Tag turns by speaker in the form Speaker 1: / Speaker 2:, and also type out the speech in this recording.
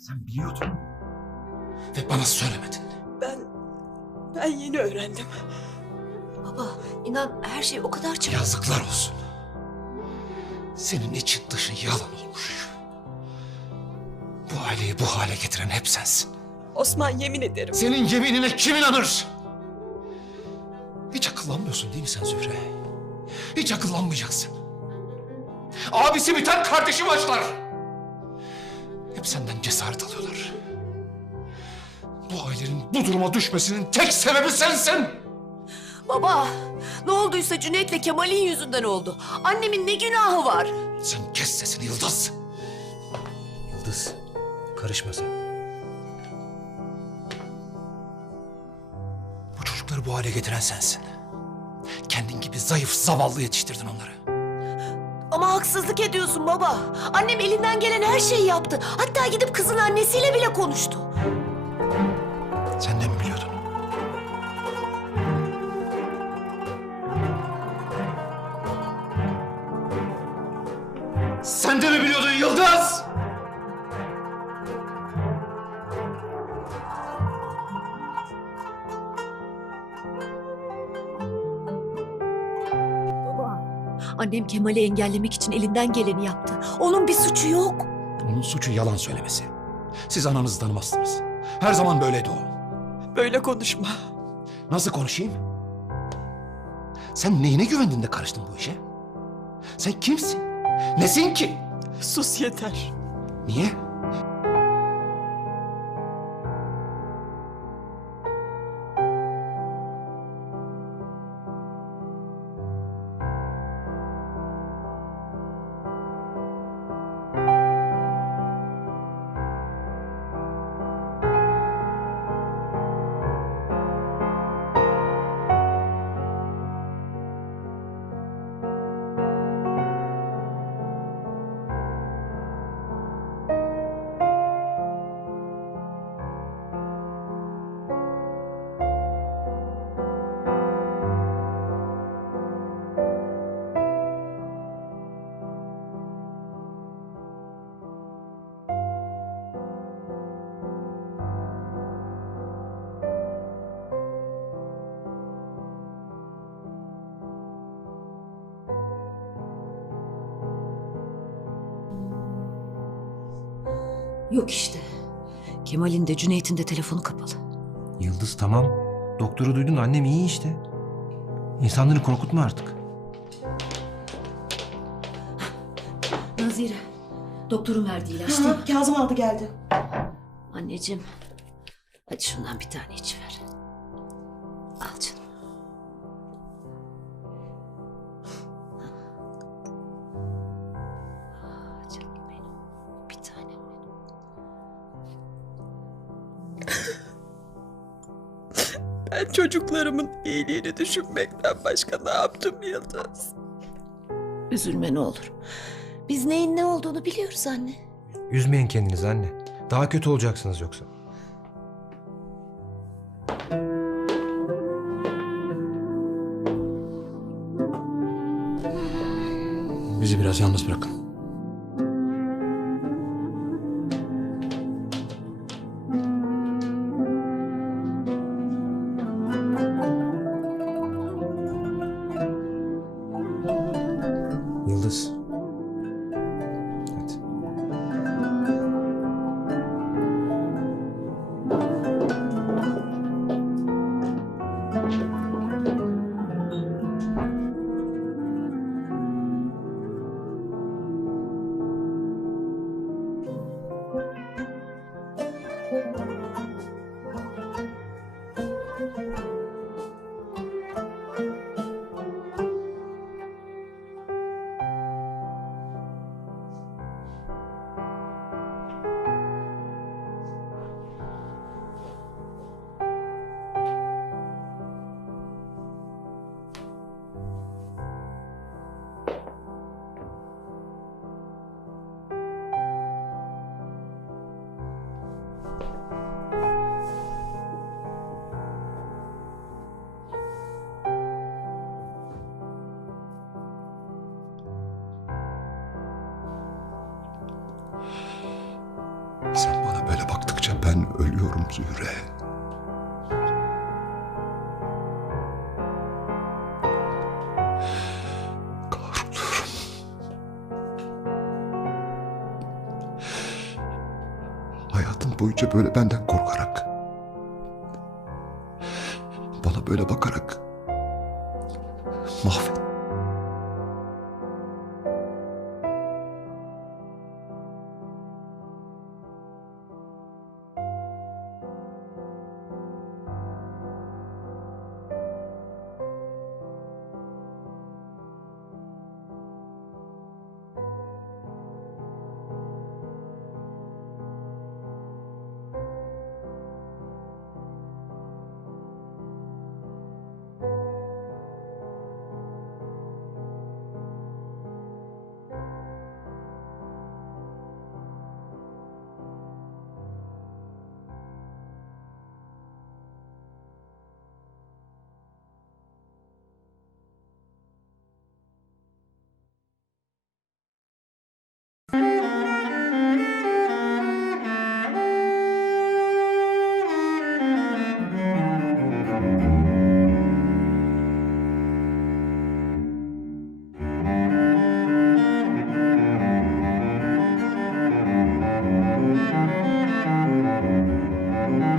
Speaker 1: Sen biliyordun. Ve bana söylemedin.
Speaker 2: Ben... Ben yeni öğrendim.
Speaker 3: Baba inan her şey o kadar çabuk.
Speaker 1: Yazıklar olsun. Senin için dışın yalan olmuş. Bu aileyi bu hale getiren hep sensin.
Speaker 2: Osman yemin ederim.
Speaker 1: Senin yeminine kim inanır? Hiç akıllanmıyorsun değil mi sen Zühre? Hiç akıllanmayacaksın. Abisi biten kardeşi başlar. Hep senden cesaret alıyorlar. Bu ailenin bu duruma düşmesinin tek sebebi sensin.
Speaker 3: Baba ne olduysa Cüneyt'le Kemal'in yüzünden oldu. Annemin ne günahı var?
Speaker 1: Sen kes sesini Yıldız.
Speaker 4: Yıldız, karışma sen.
Speaker 1: Bu çocukları bu hale getiren sensin. Kendin gibi zayıf, zavallı yetiştirdin onları.
Speaker 3: Ama haksızlık ediyorsun baba. Annem elinden gelen her şeyi yaptı. Hatta gidip kızın annesiyle bile konuştu.
Speaker 1: Sen de mi
Speaker 3: Annem Kemal'i engellemek için elinden geleni yaptı. Onun bir suçu yok.
Speaker 1: Onun suçu yalan söylemesi. Siz ananızı tanımazsınız. Her zaman böyleydi o.
Speaker 2: Böyle konuşma.
Speaker 1: Nasıl konuşayım? Sen neyine güvendin de karıştın bu işe? Sen kimsin? Nesin ki?
Speaker 2: Sus yeter.
Speaker 1: Niye?
Speaker 3: Yok işte. Kemal'in de Cüneyt'in de telefonu kapalı.
Speaker 4: Yıldız tamam. Doktoru duydun annem iyi işte. İnsanları korkutma artık.
Speaker 3: Nazire. Doktorun verdiği ilaç
Speaker 5: Hı hı, Kazım aldı geldi.
Speaker 3: Anneciğim. Hadi şundan bir tane içiver.
Speaker 2: Ben çocuklarımın iyiliğini düşünmekten başka ne yaptım Yıldız?
Speaker 3: Üzülme ne olur. Biz neyin ne olduğunu biliyoruz anne.
Speaker 4: Üzmeyin kendinizi anne. Daha kötü olacaksınız yoksa.
Speaker 1: Bizi biraz yalnız bırakın.
Speaker 4: Yıldız.
Speaker 1: Evet. Baktıkça ben ölüyorum Zühre. Kahroluyorum. Hayatım boyunca böyle benden korkarak, bana böyle bakarak mahvet